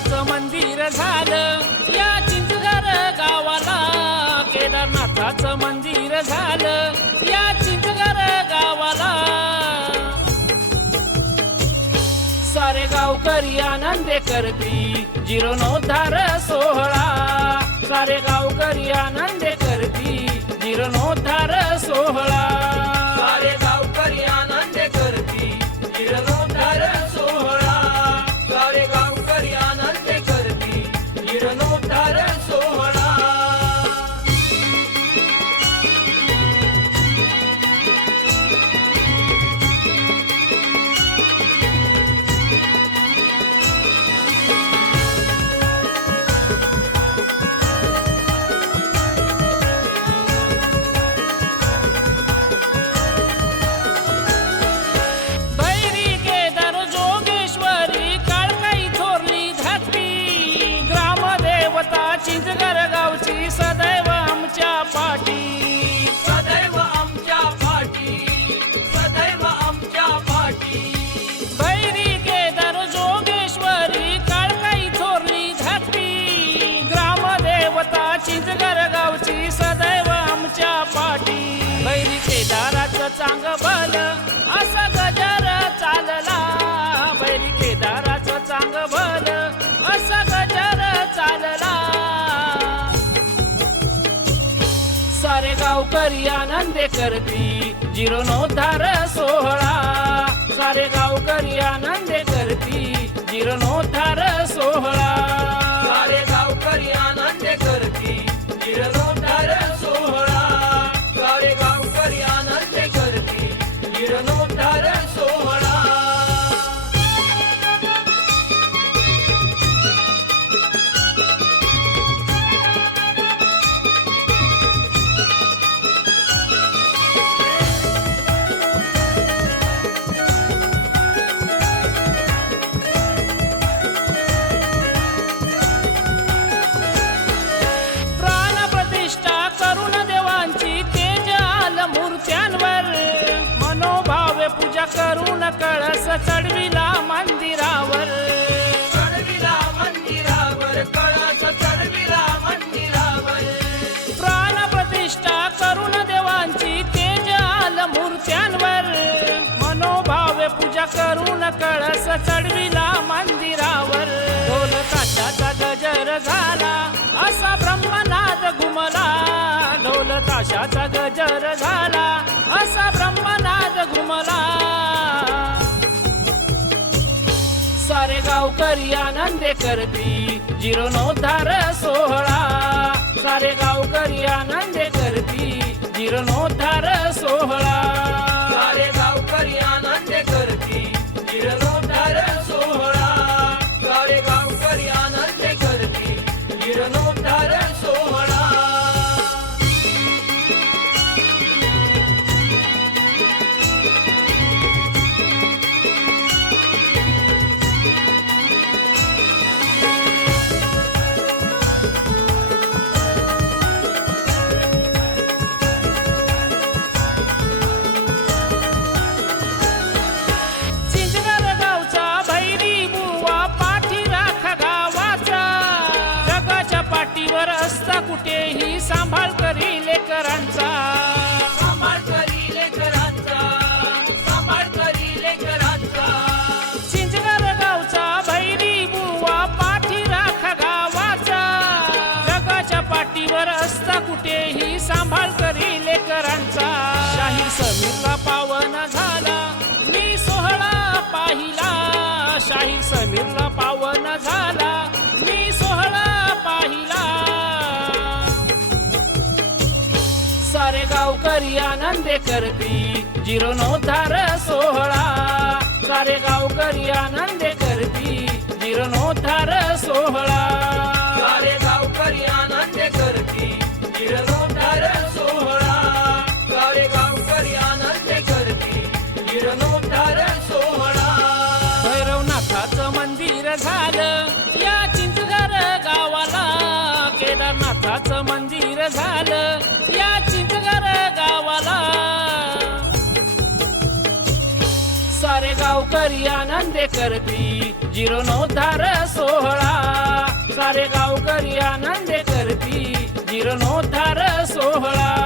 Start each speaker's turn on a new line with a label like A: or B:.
A: मंदिर झालं. या चिंचघर गावाला केदारनाथाचं मंदिर झालं. या चिंचघर गावाला सारे गावकरी आनंदे करती जीर्णोद्धार सोहळा. सारे गावकरी आनंदे करती जीर्णोद्धार सोहळा. सारे गावकरी आनंदे करती. जीर्णोद्धार सोहळा. सारे गावकरी आनंदे करती. जीर्णोद्धार सोहळा. करून कळस चढविला मंदिरावर. चढविला मंदिरावर कळस चढविला मंदिरावर. प्राण प्रतिष्ठा करुण देवांची तेज आल मूर्त्यांवर. मनोभावे पूजा करून कळस चढविला मंदिरावर. ढोल ताशाचा गजर झाला असा ब्रह्मनाद घुमला. ढोल ताशाचा गजर झाला आनंदे करती. जीर्णोद्धार सोहळा. सारे गावकरी आनंदे करती. जीर्णोद्धार सोहळा. असता कुठेही सांभाळ करी लेकरांचा. शाहीर समीरला पावन झाला मी सोहळा पाहिला. शाहीर समीरला पावन झाला मी सोहळा पाहिला. सारे गावकरी आनंदे करती जीर्णोद्धार सोहळा. सारे गावकरी आनंदे केदारनाथाचं मंदिर झालं या चिंचघर गावाला. सारे गावकरी आनंदे करती जीर्णोद्धार सोहळा. सारे गावकरी आनंदे करती जीर्णोद्धार सोहळा.